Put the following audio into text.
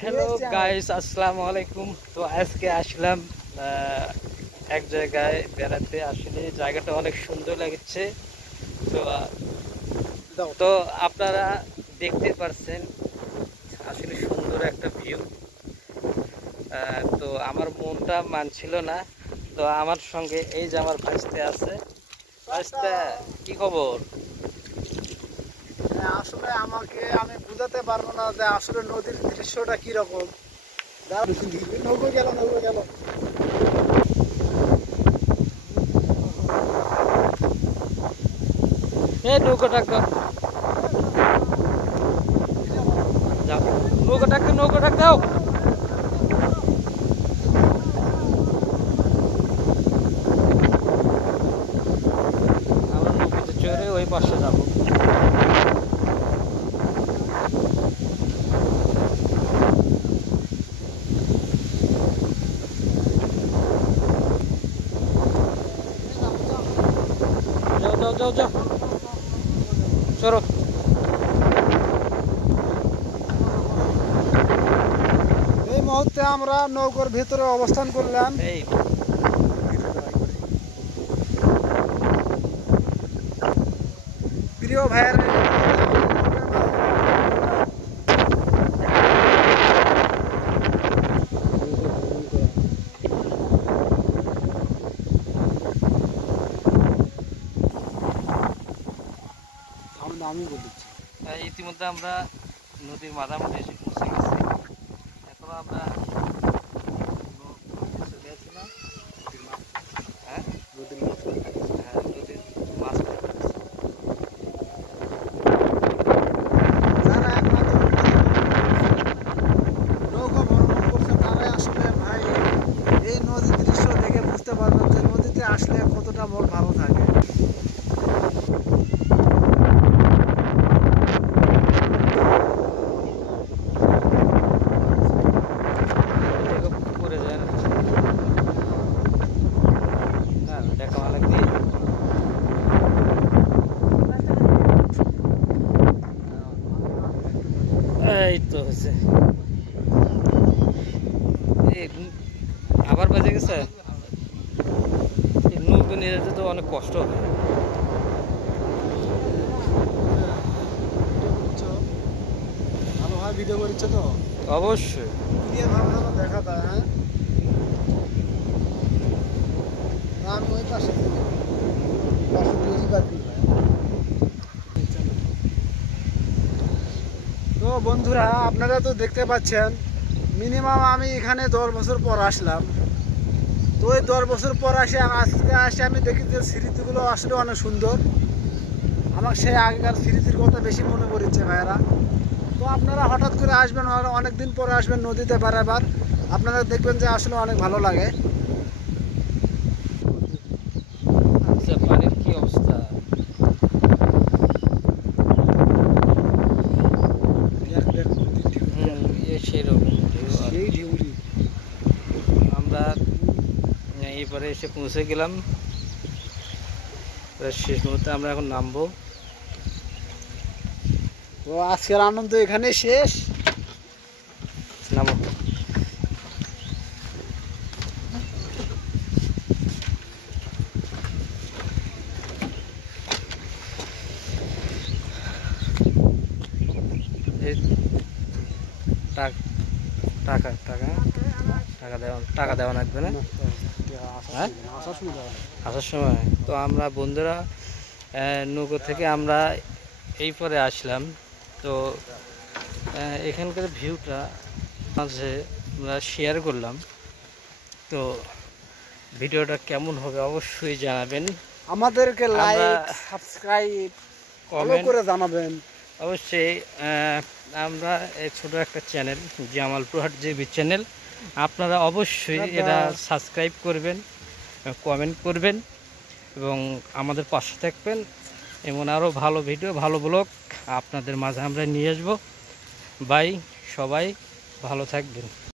Hello guys, আসসালামু আলাইকুম। তো আজকে আসলাম এক জায়গায় বেড়াতে। আসলে জায়গাটা অনেক সুন্দর লাগছে। তো তো আপনারা দেখতে পারছেন আসলে সুন্দর একটা ভিউ। তো আমার মনটা মানছিল না। তো আমার সঙ্গে এই যে আমার ভাইস্তে আছে। ভাইস্তে, কি খবর? আসলে আমি বুঝাতে পারবো না যে আসলে নদীর দৃশ্যটা কিরকম। নৌকো গেল নৌকো গেল। এই নৌকাটা দাও, যাও। নৌকাটা দাও। আমরা নৌকাতে চড়ে ওই পাশে যাবো। যাও চলো। এই মুহূর্তে আমরা নৌকার ভিতরে অবস্থান করলাম। এই প্রিয় ভাইয়ের আমি বলেছি ইতিমধ্যে আমরা নদীর মাঝামাঝি এসে পৌঁছে গেছি। এখন আমরা চলে আসছি না? হ্যাঁ, নদীর মাছ ধরতেছি। যারা একমাত্র নৌকা ভ্রমণ করছে তারাই আসলে ভাই এই নদীর দৃশ্য দেখে বুঝতে পারবেন যে নদীতে আসলে কতটা মন ভালো থাকে। পুকুরে যায় না, দেখা ভালো লাগবে। এই তো হয়েছে, আবার বাজে গেছে। নৌকো নিয়ে যেতে তো অনেক কষ্ট হবে। ভালোভাবে ভিডিও করছে তো অবশ্যই। ক্লিয়ার ভাবে যেন দেখা যায়। হ্যাঁ, আমি ওই পাশে তো বন্ধুরা, আপনারা তো দেখতে পাচ্ছেন মিনিমাম আমি এখানে 10 বছর পর আসলাম। তো ওই 10 বছর পর আজকে আমি দেখি যে স্মৃতিগুলো আসলে অনেক সুন্দর। আমার সেই আগেকার স্মৃতির কথা বেশি মনে পড়ছে ভাইয়েরা। তো আপনারা হঠাৎ করে আসবেন, অনেক দিন পরে আসবেন নদীতে বেড়াবার, আপনারা দেখবেন যে আসলে অনেক ভালো লাগে। আচ্ছা, পানির কি অবস্থা? সেরকম আমরা এইবারে এসে পৌঁছে গেলাম। শেষ মুহূর্তে আমরা এখন নামবো। তো আজকের আনন্দ এখানে শেষ। নামো। টাকা টাকা টাকা দেওয়া লাগবে না? হ্যাঁ, আসার সময় তো আমরা বন্ধুরা নৌকো থেকে আমরা এই পরে আসলাম। তো এখানকার ভিউটা মাঝে আমরা শেয়ার করলাম। তো ভিডিওটা কেমন হবে অবশ্যই জানাবেন। আমাদেরকে লাইক সাবস্ক্রাইব কমেন্ট করে জানাবেন অবশ্যই। আমরা এই ছোট একটা চ্যানেল, জামালপুর হাট জিবি চ্যানেল, আপনারা অবশ্যই এটা সাবস্ক্রাইব করবেন, কমেন্ট করবেন এবং আমাদের পাশে থাকবেন। এমন আরও ভালো ভিডিও, ভালো ব্লগ আপনাদের মাঝে আমরা নিয়ে আসবো। বাই, সবাই ভালো থাকবেন।